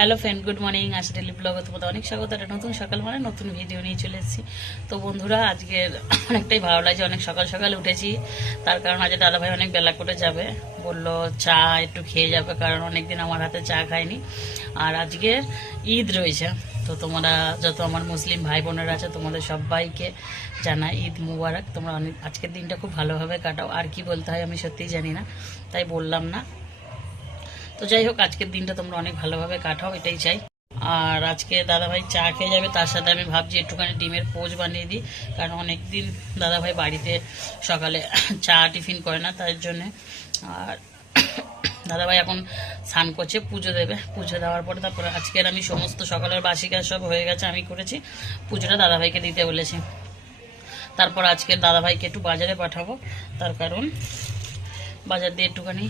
Hello friend good morning Asha daily ব্লগে তোমাদের অনেক স্বাগত। একটা নতুন সকাল মানে নতুন ভিডিও নিয়ে চলে এসেছি। তো বন্ধুরা আজকের অনেকটাই ভালো লাগছে। অনেক সকাল সকাল উঠেছি। তার কারণ আজ দাদাভাই অনেক বেলা করে যাবে। বলল, চা একটু খেয়ে যাবে কারণ অনেকদিন আমার হাতে চা খায়নি। আর আজকের ঈদ রয়েছে। তো তোমরা, যত আমার মুসলিম ভাই বোনেরা আছে, তোমাদের সবাইকে জানা ঈদ মুবারক। তোমরা অনেক, আজকের দিনটা খুব ভালোভাবে কাটাও। আর কি বলতে হয় আমি সত্যিই জানি না। তাই বললাম না। তো যাই হোক, আজকের দিনটা তোমরা অনেক ভালোভাবে কাটাও, এটাই চাই। আর আজকে দাদাভাই চা খেয়ে যাবে, তার সাথে আমি ভাবছি একটুখানি ডিমের পোজ বানিয়ে দিই, কারণ অনেক দিন দাদাভাই বাড়িতে সকালে চা টিফিন করে না তার জন্যে। আর দাদাভাই এখন স্নান করছে, পুজো দেবে। পুজো দেওয়ার পরে তারপরে আজকের আমি সমস্ত সকালের বাসি কাজ সব হয়ে গেছে, আমি করেছি। পুজোটা দাদাভাইকে দিতে বলেছি। তারপর আজকে দাদাভাইকে একটু বাজারে পাঠাবো, তার কারণ বাজার দিয়ে একটুখানি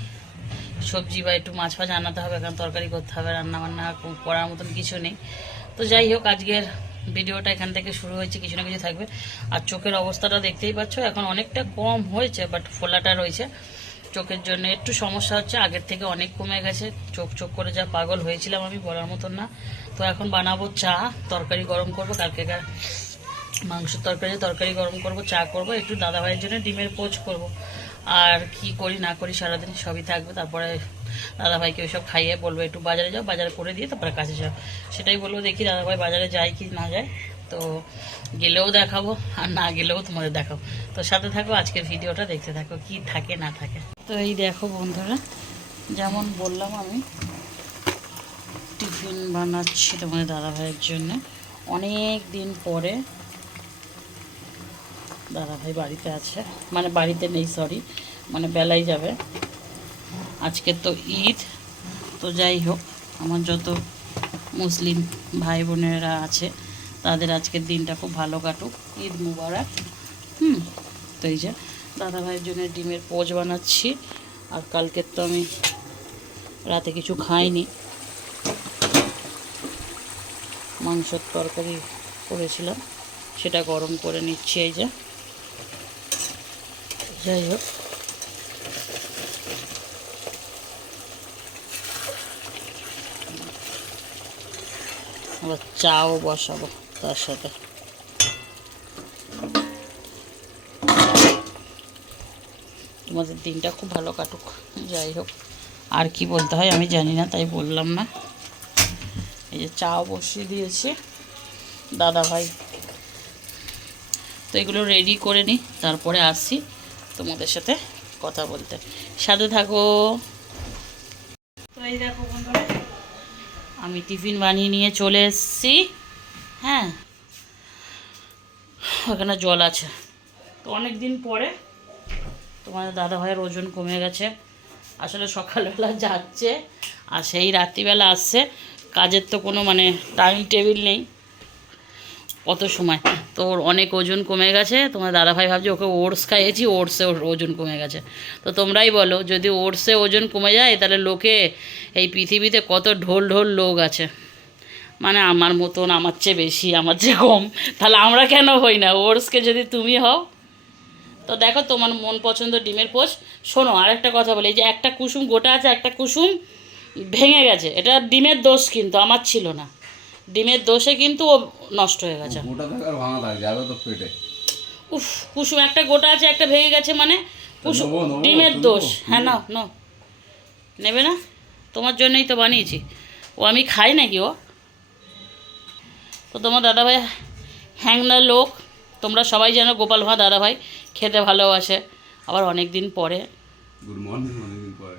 সবজি বা একটু মাছ ফাছ আনাতে হবে, কারণ তরকারি করতে হবে রান্না বান্না করার মতন কিছু নেই। তো যাই হোক, আজকের ভিডিওটা এখান থেকে শুরু হয়েছে, কিছু না কিছু থাকবে। আর চোখের অবস্থাটা দেখতেই পাচ্ছ, এখন অনেকটা কম হয়েছে বাট ফোলাটা রয়েছে। চোখের জন্য একটু সমস্যা হচ্ছে, আগের থেকে অনেক কমে গেছে। চোখ চোখ করে যা পাগল হয়েছিলাম আমি, বলার মতন না। তো এখন বানাবো চা, তরকারি গরম করব, কালকে মাংসের তরকারি তরকারি গরম করব, চা করব, একটু দাদা ভাইয়ের জন্য ডিমের পোচ করব। আর কি করি, না করি সারাদিন সবই থাকবে। তারপরে দাদা ভাইকে ওইসব খাইয়ে বলব, একটু বাজারে যাও, বাজারে করে দিয়ে তারপরে কাছে যাও। সেটাই বলব, দেখি দাদা ভাই বাজারে যায় কি না যায়। তো গেলেও দেখাবো, আর না গেলেও তোমাদের দেখাবো। তো সাথে থাকো, আজকের ভিডিওটা দেখতে থাকো, কি থাকে, না থাকে। তো এই দেখো বন্ধুরা, যেমন বললাম আমি, টিফিন বানাচ্ছি তোমাদের দাদা ভাইয়ের জন্য। অনেক দিন পরে দাদা ভাই বাড়িতে আছে। মানে বাড়িতে নেই সরি মানে বেলায় যাবে। আজকে তো ঈদ, তো যাই হোক, আমার যত মুসলিম ভাই বোনেরা আছে, তাদের আজকের দিনটা খুব ভালো কাটুক। ঈদ মুবারক। হুম, তো এই যে দাদা ভাইয়ের জন্য ডিমের পোজ বানাচ্ছি। আর কালকের তো আমি রাতে কিছু খাইনি। মাংসর তরকারি করেছিলাম, সেটা গরম করে নিচ্ছি এই যে। যাই হোক। চাও বসাবো তার সাথে। তোমাদের দিনটা খুব ভালো কাটুক, যাই হোক। আর কি বলতে হয় আমি জানি না, তাই বললাম না। এই যে চাও বসিয়ে দিয়েছি দাদা ভাই তো এগুলো রেডি করে নিই, তারপরে আসি। তোমাদের সাথে কথা বলতে। সাথে থাকো। আমি টিফিন বানিয়ে নিয়ে চলে এসেছি। হ্যাঁ ওখানে জল আছে। তো অনেক দিন পরে তোমাদের দাদা ভাইয়ের ওজন কমে গেছে। আসলে সকালবেলা যাচ্ছে আর সেই রাত্রিবেলা আসছে। কাজের তো কোনো মানে টাইম টেবিল নেই। কত সময়? তো ওর অনেক ওজন কমে গেছে। তোমার দাদাভাই ভাবছে ওকে ওটস খাইয়েছি, ওটসে ওর ওজন কমে গেছে। তো তোমরাই বলো, যদি ওটসে ওজন কমে যায়, তাহলে লোকে এই পৃথিবীতে কত ঢোল ঢোল লোক আছে। মানে আমার মতন, আমার চেয়ে বেশি, আমার চেয়ে কম। তাহলে আমরা কেন হই না? ওটসকে যদি তুমি হও, তো দেখো তোমার মন পছন্দ ডিমের পোষ শোনো, আরেকটা কথা বলি যে একটা কুসুম, গোটা আছে একটা কুসুম ভেঙে গেছে। এটা ডিমের দোষ কিন্তু, আমার ছিল না। ডিমের দোষে কিন্তু ও নষ্ট হয়ে গেছে। গোটা থাকার ভাঙা থাক যাবে তো পেটে। উফ কুসুম একটা গোটা আছে একটা ভেঙে গেছে মানে? কুসুম ডিমের দোষ। হ্যাঁ না নাও। নেবে না? তোমার জন্যই তো বানিয়েছি। ও আমি খাই নাকি ও? তো তোমার দাদাভাই হ্যাংনা লোক। তোমরা সবাই জানো গোপাল ভাঁ দাদাভাই খেতে ভালোবাসে। আবার অনেক দিন পরে। গুড মর্নিং অনেকদিন পরে।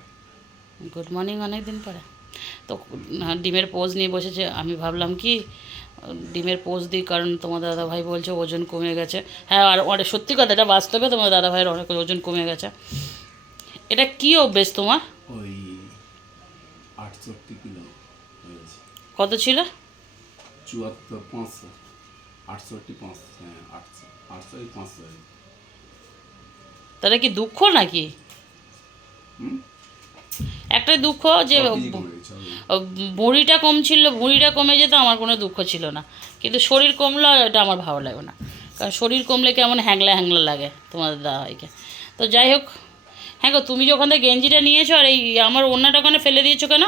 গুড মর্নিং অনেক দিন পরে। তো আহ, ডিমের পোজ নিয়ে বসেছে। আমি ভাবলাম কি ডিমের পোজ দিই কারণ তোমার দাদা ভাই বলছে ওজন কমে গেছে। হ্যাঁ আর অনেক সত্যি কথা এটা বাস্তবে তোমার দাদা ভাইয়ের অনেক ওজন কমে গেছে। এটা কি অভ্যেস তোমার? ওই আটষট্টি কিলো কত ছিল? চুয়াত্তর পাঁচশো। আটষট্টি পাঁচশো হ্যাঁ আটশো আটশো পাঁচশো তাহলে কি দুঃখ নাকি? একটাই দুঃখ যে ভুঁড়িটা কম ছিল ভুঁড়িটা কমে যেত, আমার কোনো দুঃখ ছিল না। কিন্তু শরীর কমলো, এটা আমার ভালো লাগে না। কারণ শরীর কমলে কেমন হ্যাংলা হ্যাংলা লাগে তোমাদের দাদাভাইকে? তো যাই হোক হ্যাঁ গো, তুমি যখন থেকে গেঞ্জিটা নিয়েছো আর এই আমার অন্যটা ওখানে ফেলে দিয়েছ কেন?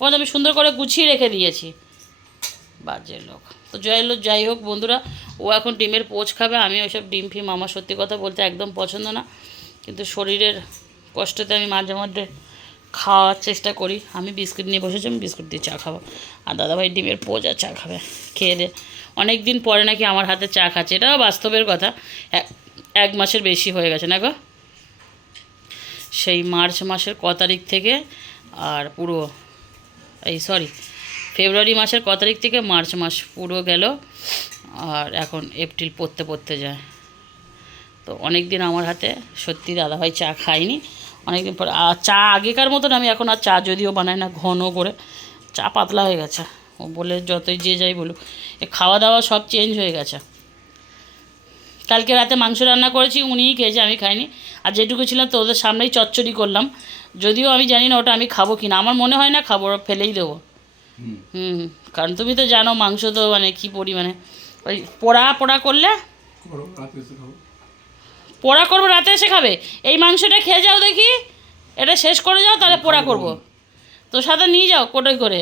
ওখানে আমি সুন্দর করে গুছিয়ে রেখে দিয়েছি। বাজে লোক। তো যাই হোক যাই হোক বন্ধুরা, ও এখন ডিমের পোচ খাবে, আমি ওইসব ডিম ফিম আমার সত্যি কথা বলতে একদম পছন্দ না। কিন্তু শরীরের কষ্টতে আমি মাঝে মধ্যে খাওয়ার চেষ্টা করি। আমি বিস্কুট নিয়ে বসেছি, আমি বিস্কুট দিয়ে চা খাব। আর দাদাভাই ডিমের আর চা খাবে, খেয়ে দে। অনেক দিন পরে নাকি আমার হাতে চা খাচ্ছে, এটাও বাস্তবের কথা। এক- মাসের বেশি হয়ে গেছে না গো? সেই মার্চ মাসের ক তারিখ থেকে আর পুরো, এই সরি, ফেব্রুয়ারি মাসের ক তারিখ থেকে মার্চ মাস পুরো গেল, আর এখন এপ্রিল পড়তে পড়তে যায়। তো অনেক দিন আমার হাতে সত্যি দাদাভাই চা খাইনি অনেক দিন পর। আর চা আগেকার মতন আমি এখন আর চা যদিও বানাই না ঘন করে। চা পাতলা হয়ে গেছে। ও বলে যতই যে যাই বলুক। এ খাওয়া দাওয়া সব চেঞ্জ হয়ে গেছে। কালকে রাতে মাংস রান্না করেছি উনিই খেয়েছে আমি খাইনি। আর যেটুকু ছিলাম তো ওদের সামনেই চচ্চড়ি করলাম। যদিও আমি জানি না ওটা আমি খাব কি না আমার মনে হয় না খাব ওরা ফেলেই দেবো। হুম। কারণ তুমি তো জানো মাংস তো মানে কী পরিমাণে। ওই পোড়া পোড়া করলে পোড়া করব রাতে এসে খাবে। এই মাংসটা খেয়ে যাও দেখি এটা শেষ করে যাও তাহলে পোড়া করব। তো সাথে নিয়ে যাও কোটোই করে।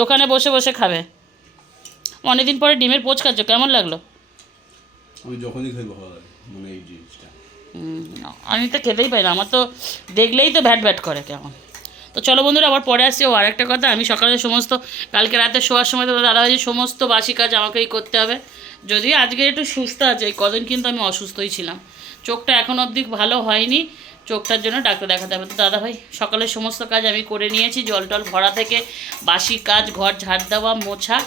দোকানে বসে বসে খাবে। অনেকদিন পরে ডিমের পোচ খাচ্ছ কেমন লাগল? আমি যখনই খাই ভালো লাগে মানে এই জিনিসটা। আমি তো খেতেই পাই না আমার তো দেখলেই তো ভ্যাট ভ্যাট করে কেমন। তো চলো বন্ধুরা আবার পরে আসছি। ও আরেকটা কথা আমি সকালে সমস্ত কালকে রাতে শোয়ার সময় তো দাদাভাই সমস্ত বাসি কাজ আমাকেই করতে হবে। যদিও আজকে একটু সুস্থ আছে এই কদিন কিন্তু আমি অসুস্থই ছিলাম। চোখটা এখন অবধি ভালো হয়নি। চোখটার জন্য ডাক্তার দেখাতে হবে। তো দাদাভাই সকালের সমস্ত কাজ আমি করে নিয়েছি। জল টল ভরা থেকে বাসি কাজ, ঘর ঝাড় দেওয়া, মোছা।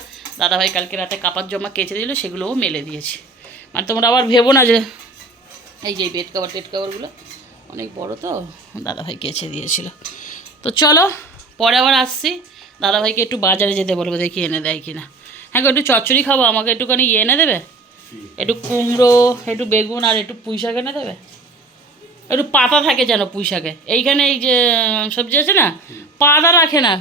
দাদাভাই কালকে রাতে কাপড় জমা কেচে দিল, সেগুলোও মেলে দিয়েছি। মানে তোমরা আবার ভেবো না যে এই যে বেড কাভার টেড কাভারগুলো অনেক বড় তো দাদাভাই কেচে দিয়েছিল। তো চলো, পরে আবার আসছি। দাদাভাইকে একটু বাজারে যেতে বলব, দেখি এনে দেয় কিনা। হ্যাঁ একটু চচ্চড়ি খাব, আমাকে একটুখানি ইয়ে এনে দেবে? একটু কুমড়ো, একটু বেগুন আর একটু পুঁই শাক এনে দেবে? একটু পাতা থাকে যেন পুঁই শাকে। এইখানে এই যে, সবজি আছে না? পাতা রাখে না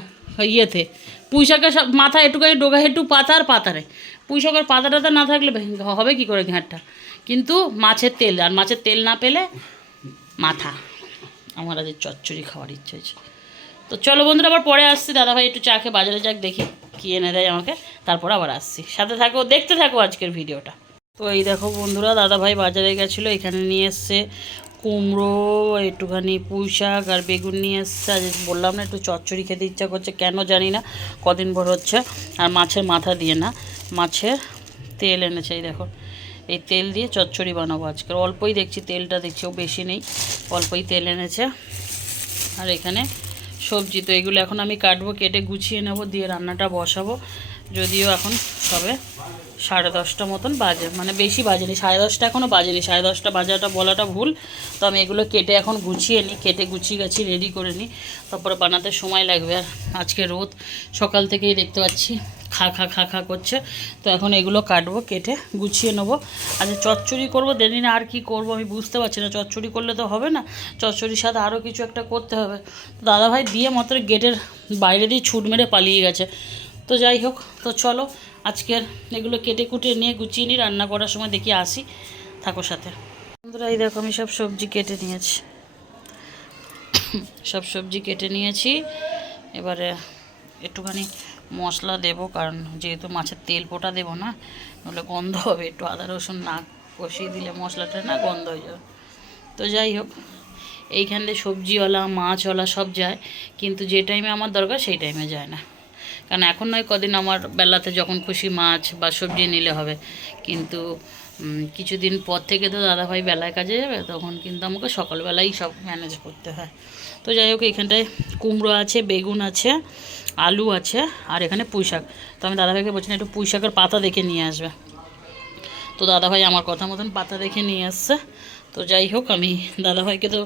ইয়েতে। পুঁই শাকের সব মাথায় একটুখানি ডোগা, একটু পাতা আর পাতারে। পুঁই শাকের পাতা টাতা না থাকলে হবে কি করে ঘাটটা? কিন্তু মাছের তেল, আর মাছের তেল না পেলে মাথা। আমার আজ চচ্চড়ি খাওয়ার ইচ্ছে হয়েছে। তো চলো বন্ধুরা, আবার পরে আসছি। দাদাভাই একটু চা খেয়ে বাজারে যাক, দেখি কী এনে দেয় আমাকে। তারপর আবার আসছি। সাথে থাকো, দেখতে থাকো আজকের ভিডিওটা। তো এই দেখো বন্ধুরা, দাদাভাই বাজারে গেছিল, এখানে নিয়ে এসছে কুমড়ো, একটুখানি পুঁই শাক আর বেগুন নিয়ে এসছে। আজ বললাম না, একটু চচ্চড়ি খেতে ইচ্ছা করছে, কেন জানি না, কদিন ভর হচ্ছে আর মাছের মাথা দিয়ে না, মাছের তেল এনেছে, এই দেখো। এই তেল দিয়ে চচ্চড়ি বানাবো আজকে অল্পই দেখছি, তেলটা দেখছি, ও বেশি নেই, অল্পই তেল এনেছে। আর এখানে সবজি, তো এগুলো এখন আমি কাটবো, কেটে গুছিয়ে নেব, দিয়ে রান্নাটা বসাবো। যদিও এখন সবে সাড়ে দশটা মতন বাজে মানে বেশি বাজেনি, সাড়ে দশটা এখনও বাজেনি, সাড়ে দশটা বাজাটা বলাটা ভুল, তো আমি এগুলো কেটে এখন গুছিয়ে নিই, কেটে গুছিয়ে গাছি রেডি করে নিই, তারপরে বানাতে সময় লাগবে, আর আজকে রোদ, সকাল থেকেই দেখতে পাচ্ছি খা খা খা খা করছে, তো এখন এগুলো কাটবো, কেটে গুছিয়ে নেব আচ্ছা চচ্চড়ি করব, দেরি না, আর কি করব আমি বুঝতে পারছি না, চচ্চড়ি করলে তো হবে না, চচ্চড়ির সাথে আরও কিছু একটা করতে হবে, তো দাদাভাই দিয়ে মাত্র গেটের বাইরে দিয়ে ছুট মেরে পালিয়ে গেছে তো যাই হোক, তো চলো, আজকের এগুলো কেটে কুটে নিয়ে গুছিয়ে নিই, রান্না করার সময় দেখি আসি, থাকো সাথে। বন্ধুরা, এই দেখো আমি সব সবজি কেটে নিয়েছি। সব সবজি কেটে নিয়েছি। এবারে একটুখানি মশলা দেব, কারণ যেহেতু মাছের তেল পোটা দেবো না নাহলে গন্ধ হবে, একটু আদা, রসুন না কষিয়ে দিলে মশলাটা না গন্ধ হয়ে যাবে। তো যাই হোক, এইখানে সবজিওয়ালা, মাছওয়ালা সব যায়, কিন্তু যে টাইমে আমার দরকার, সেই টাইমে যায় না। কারণ এখন নয়, কদিন আমার বেলাতে যখন খুশি মাছ বা সবজি নিলে হবে। কিন্তু কিছুদিন পর থেকে তো দাদাভাই বেলায় কাজে যাবে, তখন কিন্তু আমাকে সকালবেলাই সব ম্যানেজ করতে হয়। তো যাই হোক, এখানটায় কুমড়ো আছে, বেগুন আছে, আলু আছে, আর এখানে পুঁই শাক তো আমি দাদাভাইকে বলছিলাম একটু পুঁই শাকের পাতা দেখে নিয়ে আসবে। তো দাদাভাই আমার কথা মতন পাতা দেখে নিয়ে আসছে। তো যাই হোক, আমি দাদাভাইকে তো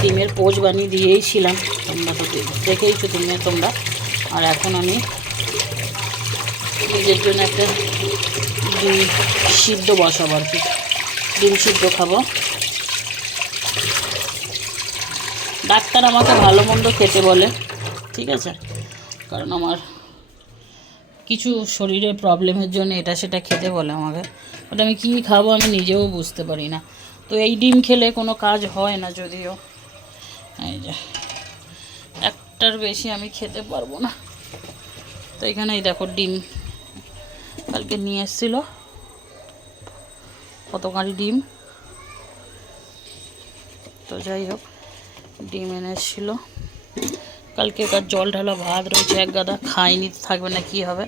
ডিমের পোচ বানিয়ে দিয়েই ছিলাম। তোমরা তো দেখেইছো তুমি, তোমরা। আর এখন আমি নিজের জন্য একটা ডিম সিদ্ধ বসাবো আর কি। ডিম সিদ্ধ খাব। ডাক্তার আমাকে ভালো মন্দ খেতে বলে, ঠিক আছে? কারণ আমার কিছু শরীরের প্রবলেমের জন্য এটা সেটা খেতে বলে আমাকে। ওটা আমি কী খাব আমি নিজেও বুঝতে পারি না। তো এই ডিম খেলে কোনো কাজ হয় না যদিও। এই যে, একটার বেশি আমি খেতে পারব না। তো এখানে এই দেখো ডিম। কালকে নিয়ে এসেছিল। কতখানি ডিম? তো যাই হোক, ডিম এনে এসেছিল। কালকে কার জল ঢালা ভাত রয়েছে, এক গাদা খাইনি, থাকবে না কি হবে।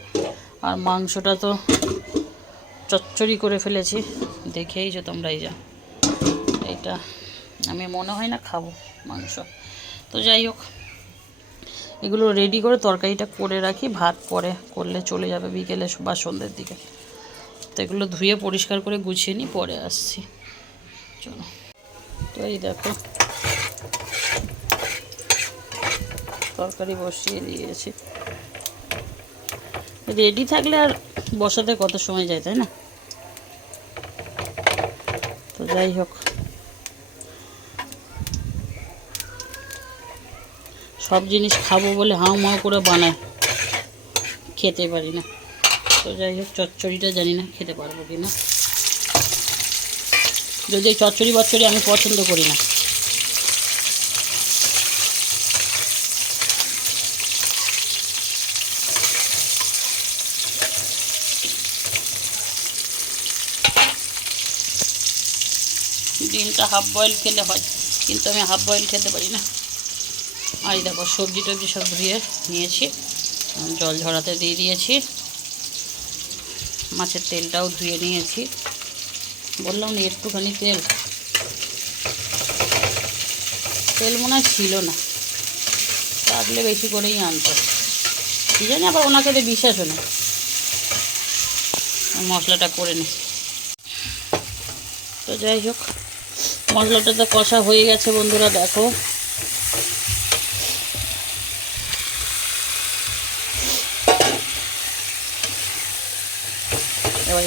আর মাংসটা তো চচ্চড়ি করে ফেলেছি। দেখেইছো তোমরা এই যা। এইটা আমি মনে হয় না খাব মাংস। তো যাই হোক এগুলো রেডি করে তরকারিটা করে রাখি, ভাত পরে করলে চলে যাবে বিকেলে বা সন্ধ্যের দিকে। তো এগুলো ধুয়ে পরিষ্কার করে গুছিয়ে নিই, পরে আসছি। চলো। তো এই দেখো। তরকারি বসিয়ে দিয়েছি। রেডি থাকলে আর বসাতে কত সময় যায়, তাই না? তো যাই হোক। সব জিনিস খাব বলে হাও মাও করে বানায়। খেতে পারি না। তো যাই হোক, চচ্চড়িটা জানি না খেতে পারব কি না যদি এই চচ্চড়ি বচ্চড়ি আমি পছন্দ করি না। ডিমটা হাফ বয়েল খেলে হয়, কিন্তু আমি হাফ বয়েল খেতে পারি না। আর এই দেখো সবজি টবজি সব ধুয়ে নিয়েছি জল ঝরাতে দিয়ে দিয়েছি। মাছের তেলটাও ধুয়ে নিয়েছি। বললাম না, একটুখানি তেল। তেল মনে ছিল না। থাকলে বেশি করেই আনতো কি জানি আবার ওনাকে তো বিশ্বাসও নেই মশলাটা করে নি। তো যাই হোক, মশলাটা তো কষা হয়ে গেছে বন্ধুরা, দেখো।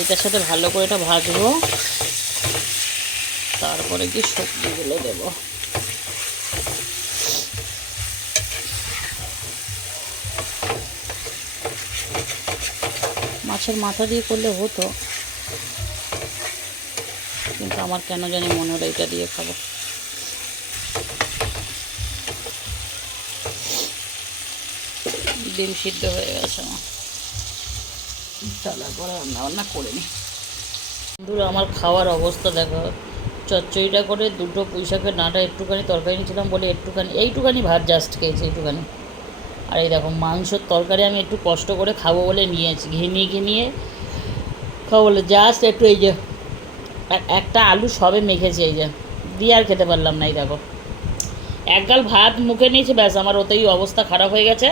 এটার সাথে ভালো করে এটা ভাজবো। তারপরে কি সবজিগুলো দেব। মাছের মাথা দিয়ে করলে হতো। কিন্তু আমার কেন জানি মনে হলো এটা দিয়ে খাব। ডিম সিদ্ধ হয়ে গেছে আমার। রান্না বান্না আমার খাওয়ার অবস্থা দেখো। চচ্চড়িটা করে দুটো পুঁই শাকের ডাঁটা একটুখানি তরকারি নিয়েছিলাম বলে একটুখানি, এইটুখানি ভাত জাস্ট খেয়েছি একটুখানি। আর এই দেখো, মাংসর তরকারি আমি একটু কষ্ট করে খাব বলে নিয়েছি ঘিনিয়ে ঘিনিয়ে খাব বলে জাস্ট একটু এই যে একটা আলু সবে মেখেছি এই যে, দিয়ে আর খেতে পারলাম না, এই দেখো। এক গাল ভাত মুখে নিয়েছি, ব্যাস, আমার ওতেই অবস্থা খারাপ হয়ে গেছে।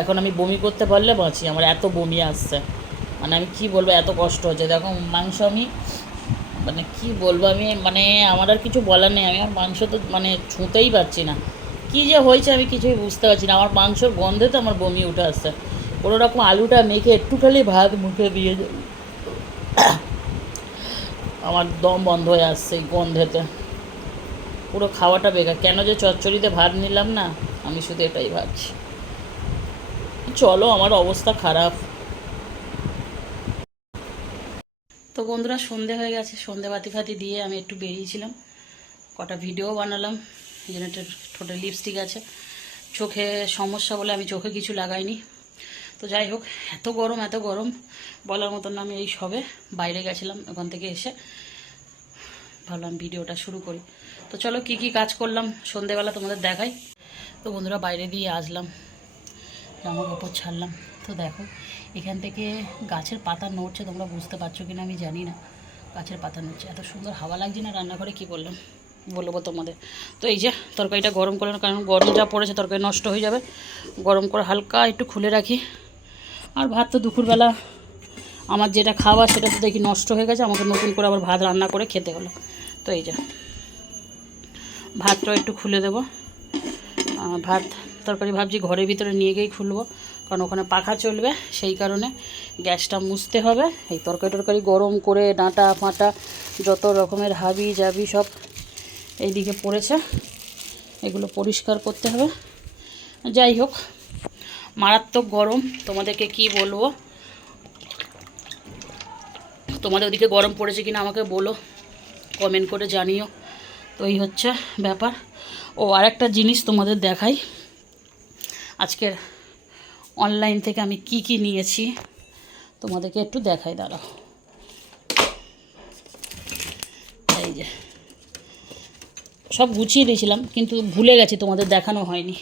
এখন আমি বমি করতে পারলে বাঁচি, আমার এত বমি আসছে। মানে আমি কি বলব, এত কষ্ট হচ্ছে। দেখো, মাংস আমি মানে কি বলব আমি মানে আমার আর কিছু বলার নেই। আমি আর মাংস তো মানে ছুঁতেই পারছি না। কি যে হয়েছে আমি কিছুই বুঝতে পারছি না। আমার মাংসর গন্ধে তো আমার বমি উঠে আসছে। কোনো রকম আলুটা মেখে একটু খালি ভাত মুখে দিয়ে আমার দম বন্ধ হয়ে আসছে এই গন্ধেতে। পুরো খাওয়াটা বেকার। কেন যে চচ্চড়িতে ভাত নিলাম না, আমি শুধু এটাই ভাবছি। চলো, আমার অবস্থা খারাপ। তো বন্ধুরা, সন্ধে হয়ে গেছে। সন্ধে বাতি ফাতি দিয়ে আমি একটু বেরিয়েছিলাম। কটা ভিডিও বানালাম। জন্য একটা ঠোঁটে লিপস্টিক আছে। চোখে সমস্যা বলে আমি চোখে কিছু লাগাইনি। তো যাই হোক, এত গরম এত গরম। বলার মতন আমি এই সবে বাইরে গেছিলাম ওখান থেকে এসে। ভাবলাম ভিডিওটা শুরু করি। তো চলো, কি কি কাজ করলাম? সন্ধেবেলা তোমাদের দেখাই। তো বন্ধুরা, বাইরে দিয়ে আসলাম। জামা কাপড় ছাড়লাম। তো দেখো, এখান থেকে গাছের পাতা নড়ছে, তোমরা বুঝতে পারছ কিনা আমি জানি না। গাছের পাতা নড়ছে, এত সুন্দর হাওয়া লাগছে না রান্নাঘরে, কি বললাম? বলব তোমাদের। তো এই যে, তরকারিটা গরম করে কারণ গরম যা পড়েছে, তরকারি নষ্ট হয়ে যাবে। গরম করে হালকা একটু খুলে রাখি। আর ভাত তো দুপুরবেলা, আমার যেটা খাওয়া সেটা তো দেখি নষ্ট হয়ে গেছে, আমাকে নতুন করে আবার ভাত রান্না করে খেতে হলো। তো এই যে, ভাতটাও একটু খুলে দেবো। ভাত তরকারি ভাবছি ঘরের ভিতরে নিয়ে গিয়েই খুলবো। কারণ ওখানে পাখা চলবে, সেই কারণে গ্যাসটা মুছতে হবে। এই তরকারি টরকারি গরম করে ডাঁটা ফাঁটা যত রকমের হাবি জাবি সব এইদিকে পড়েছে। এগুলো পরিষ্কার করতে হবে। যাই হোক, মারাত্মক গরম। তোমাদেরকে কি বলব? তোমাদের ওদিকে গরম পড়েছে কিনা আমাকে বলো। কমেন্ট করে জানিও। তো এই হচ্ছে ব্যাপার। ও আর একটা জিনিস তোমাদের দেখাই। আজকের অনলাইন থেকে আমি কি কি নিয়েছি তোমাদেরকে একটু দেখাই, দাঁড়াও। এই যে, সব গুছিয়ে দিয়েছিলাম কিন্তু ভুলে গেছি, তোমাদের দেখানো হয়নি।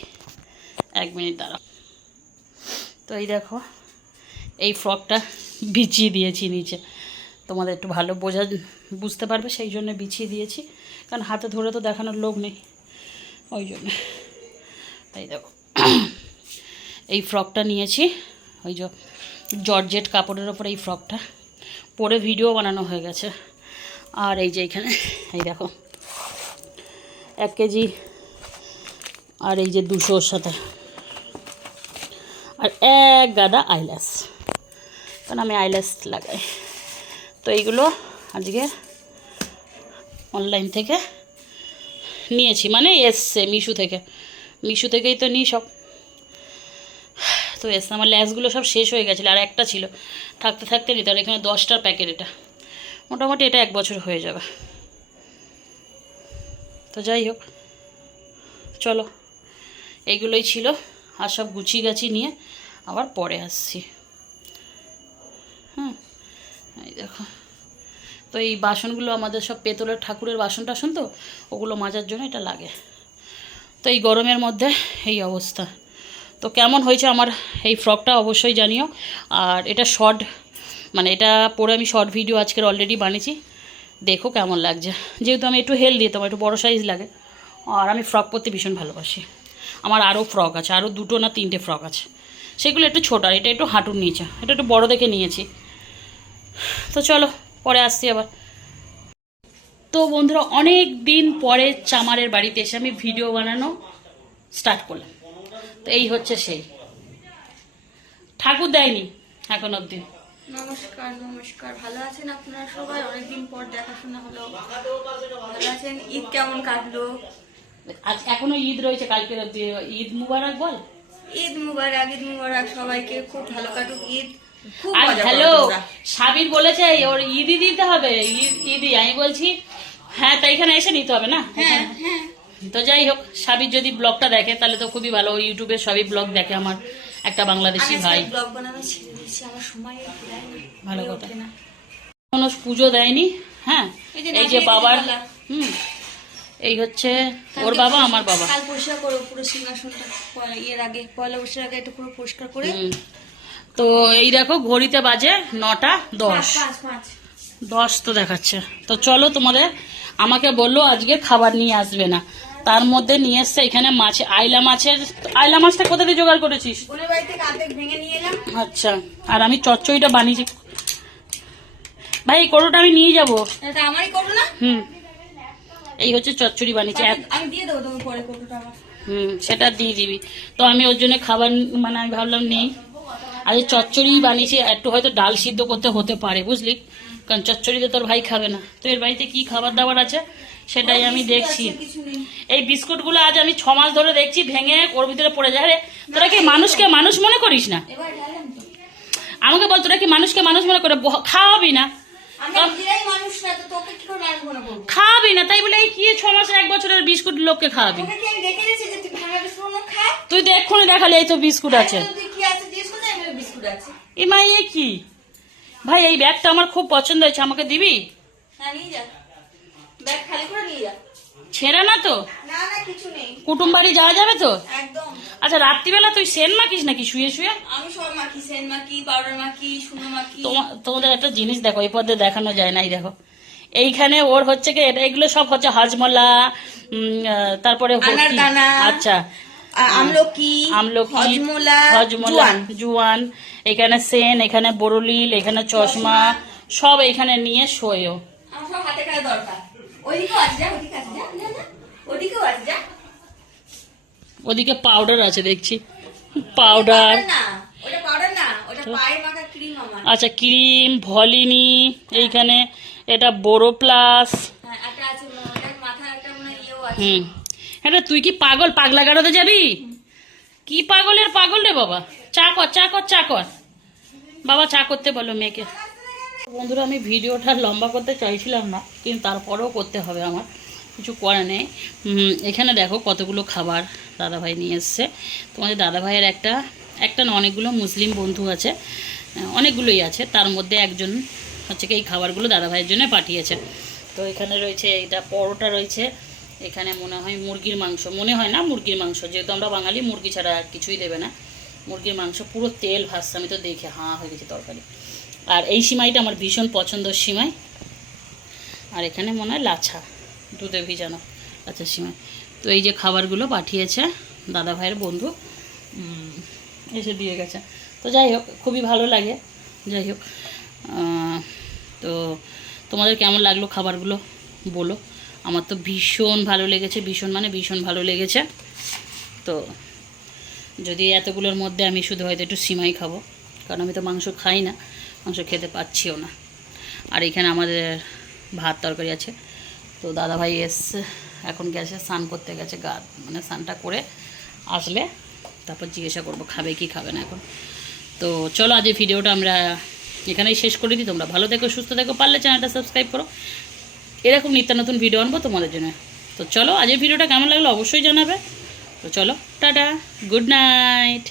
এক মিনিট, দাঁড়াও। তো এই দেখো, এই ফ্রকটা বিছিয়ে দিয়েছি নিচে। তোমাদের একটু ভালো বোঝা বুঝতে পারবে, সেই জন্য বিছিয়ে দিয়েছি। কারণ হাতে ধরে তো দেখানোর লোক নেই, ওই জন্য। এই দেখো। এই ফ্রকটা নিয়েছি। ওই যে জর্জেট কাপড়ের ওপর এই ফ্রকটা পরে ভিডিও বানানো হয়ে গেছে। আর এই যে এইখানে এই দেখো। এক কেজি। আর এই যে দুশোর সাথে। আর এক গাদা আইল্যাস কারণ আমি আইল্যাস লাগাই। তো এইগুলো আজকে অনলাইন থেকে নিয়েছি। মানে এসছে মিশু থেকে। মিশু থেকেই তো নিই সব। তো এসছে আমার ল্যাসগুলো সব শেষ হয়ে গেছিল, আর একটা ছিল। থাকতে থাকতে নিতে আর এখানে দশটার প্যাকেট এটা। মোটামুটি এটা এক বছর হয়ে যাবে। তো যাই হোক, চলো। এইগুলোই ছিল, আর সব গুছিয়ে গাছি নিয়ে আবার পরে আসছি। হ্যাঁ এই দেখো। তো এই বাসনগুলো আমাদের সব পেতলের ঠাকুরের বাসন টাসন তো, ওগুলো মাজার জন্য এটা লাগে। তো এই গরমের মধ্যে এই অবস্থা। তো কেমন হয়েছে আমার এই ফ্রকটা অবশ্যই জানিও। আর এটা শর্ট মানে এটা পরে আমি শর্ট ভিডিও আজকের অলরেডি বানিয়েছি। দেখো কেমন লাগছে। যেহেতু আমি একটু হেলদি তোমার একটু বড় সাইজ লাগে। আর আমি ফ্রক পরতে ভীষণ ভালোবাসি। আমার আরও ফ্রক আছে, আরও দুটো না তিনটে ফ্রক আছে। সেগুলো একটু ছোট, আর এটা একটু হাঁটুর নিচে। এটা একটু বড় দেখে নিয়েছি। তো চলো, পরে আসছি আবার। তো বন্ধুরা, অনেক দিন পরে চামারের বাড়িতে এসে আমি ভিডিও বানানো স্টার্ট করলাম। তো এই হচ্ছে সেই। ঠাকুর দেয়নি এখন অব্দি নমস্কার নমস্কার। ভালো আছেন আপনারা সবাই? অনেকদিন পর দেখাশোনা হলো। ভালো আছেন? ঈদ কেমন কাটলো? আজ এখনও ঈদ রয়েছে কালকে অবধি। ঈদ মুবারক বল। ঈদ মুবারক ঈদ মুবারক সবাইকে। খুব ভালো কাটুক ঈদ। আর হ্যালো সাবির বলেছে ওর ঈদই দিতে হবে। ঈদ ঈদই। আমি বলছি হ্যাঁ তাই এখানে এসে নিতে হবে না? হ্যাঁ হ্যাঁ। তো যাই হোক সাবির যদি ব্লগটা দেখে তাহলে তো খুবই ভালো। ইউটিউবে সবই ব্লগ দেখে আমার একটা বাংলাদেশি ভাই। ব্লগ বানানো ছেড়ে দিয়েছি আমার সময় ভালো কথা। কোনো পুজো দেয়নি হ্যাঁ? এই যে বাবার। হুম। এই হচ্ছে ওর বাবা আমার বাবা। কাল পরিষ্কার করো পুরো সিংহাসনটা ইয়ের আগে পয়লা বৈশাখের আগে একটু পুরো পরিষ্কার করে। তো এই দেখো ঘড়িতে বাজে নটা দশ। দশ তো দেখাচ্ছে। তো চলো তোমাদের আমাকে বলল আজকে খাবার নিয়ে আসবে না। তার মধ্যে নিয়ে এসছে এখানে মাছ আইলা মাছের আইলা মাছটা কোথা থেকে জোগাড় করেছিস? আচ্ছা আর আমি চচ্চড়িটা বানিয়েছি। ভাই এই কোটোটা আমি নিয়ে যাব। হুম। এই হচ্ছে চচ্চড়ি বানিয়েছি। দিয়ে হুম সেটা দিয়ে দিবি। তো আমি ওর জন্য খাবার মানে আমি ভাবলাম নেই। আর এই চচ্চড়ি বানিয়েছি একটু হয়তো ডাল সিদ্ধ করতে হতে পারে বুঝলি? কারণ চচ্চড়িতে তোর ভাই খাবে না। তো এর বাড়িতে কি খাবার দাবার আছে? সেটাই আমি দেখছি। এই বিস্কুটগুলো আজ আমি ছ মাস ধরে দেখছি ভেঙে ওর ভিতরে পড়ে যায়। রে তোরা কি মানুষকে মানুষ মনে করিস না? আমাকে বল তোরা কি মানুষকে মানুষ মনে করে? খাওয়াবি না। খাওয়াবি না তাই বলে এই কি ছ মাসের এক বছরের বিস্কুট লোককে খাওয়াবি? তুই তো এক্ষুনি দেখালি এই তো বিস্কুট আছে। আছে? এ কি? ভাই এই ব্যাগটা আমার খুব পছন্দ হয়েছে আমাকে দিবি? হ্যাঁ নিয়ে যা। ব্যাগ খালি ছেঁড়া না তো? না না কিছু নেই। কুটুম বাড়ি যাওয়া যাবে তো? একদম। আচ্ছা রাত্রিবেলা তুই সেন মাখিস নাকি? শুয়ে শুয়ে? আমি সব মাখি সেন মাখি পাউডার মাখি শুনো মাখি। তোমাদের একটা জিনিস দেখো এই পথে দেখানো যায় না এই দেখো। এইখানে ওর হচ্ছে কি এটা এগুলো সব হচ্ছে হজমলা তারপরে আচ্ছা। আমলকি আমলকি হজমোলা হজমলা জোয়ান। এখানে সেন এখানে বরলিল এখানে চশমা সব এখানে নিয়ে শোয়ও আমার সব হাতে কাছে দরকার। ওইদিকেও আছে যা ওইদিকে আছে যা আছে যা। ওদিকে পাউডার আছে দেখছি। পাউডার পাউডার না ওটা পাউডার না ওটা পায়ে মাখা ক্রিম আমার। আচ্ছা ক্রিম ভলিনি এইখানে এটা বোরো প্লাস হ্যাঁ হয় আছে। হুম। এটা তুই কি পাগল? পাগলা গাড়োতে যাবি? কি পাগলের পাগল রে বাবা? চা কর চা কর চা কর। বাবা চা করতে বলো মেয়েকে। বন্ধুরা আমি ভিডিওটা লম্বা করতে চাইছিলাম না কিন্তু তারপরেও করতে হবে আমার। কিছু করে নেই। এখানে দেখো কতগুলো খাবার দাদাভাই নিয়ে এসছে। তোমাদের দাদাভাইয়ের একটা একটা না অনেকগুলো মুসলিম বন্ধু আছে অনেকগুলোই আছে। তার মধ্যে একজন হচ্ছে কি এই খাবারগুলো দাদাভাইয়ের জন্য পাঠিয়েছে। তো এখানে রয়েছে এটা পরোটা রয়েছে। এখানে মনে হয় মুরগির মাংস, মনে হয় না মুরগির মাংস, যেহেতু আমরা বাঙালি, মুরগি ছাড়া আর কিছুই দেবে না। মুরগির মাংস পুরো তেল ভাসছে আমি তো দেখে হাঁ হয়ে গেছি তরকারি। আর এই সিমাইটা আমার ভীষণ পছন্দের সিমাই। আর এখানে মনে হয় লাছা দুধে ভিজানো আচ্ছা সিমাই তো এই যে খাবারগুলো পাঠিয়েছে দাদা ভাইয়ের বন্ধু এসে দিয়ে গেছে। তো যাই হোক, খুবই ভালো লাগে। যাই হোক তো তোমাদের কেমন লাগল খাবারগুলো বলো? আমার তো ভীষণ ভালো লেগেছে, ভীষণ মানে ভীষণ ভালো লেগেছে। তো যদি এতগুলোর মধ্যে আমি শুধু হয়তো একটু সিমাই খাব, কারণ আমি তো মাংস খাই না, মাংস খেতে পাচ্ছিও না। আর এখানে আমাদের ভাত তরকারি আছে। তো দাদাভাই এসছে, এখন গেছে, স্নান করতে গেছে, গা মানে স্নানটা করে আসলে তারপর জিজ্ঞাসা করব, খাবে কি খাবে না এখন। তো চলো আজ ভিডিওটা আমরা এখানেই শেষ করে দিই, তোমরা ভালো থেকো, সুস্থ থেকো, পারলে চ্যানেলটা সাবস্ক্রাইব করো। এরকম নিত্য নতুন ভিডিও আনব তোমাদের জন্য। তো চলো আজকের ভিডিওটা কেমন লাগল অবশ্যই জানাবে। তো চলো, টাটা, গুড নাইট।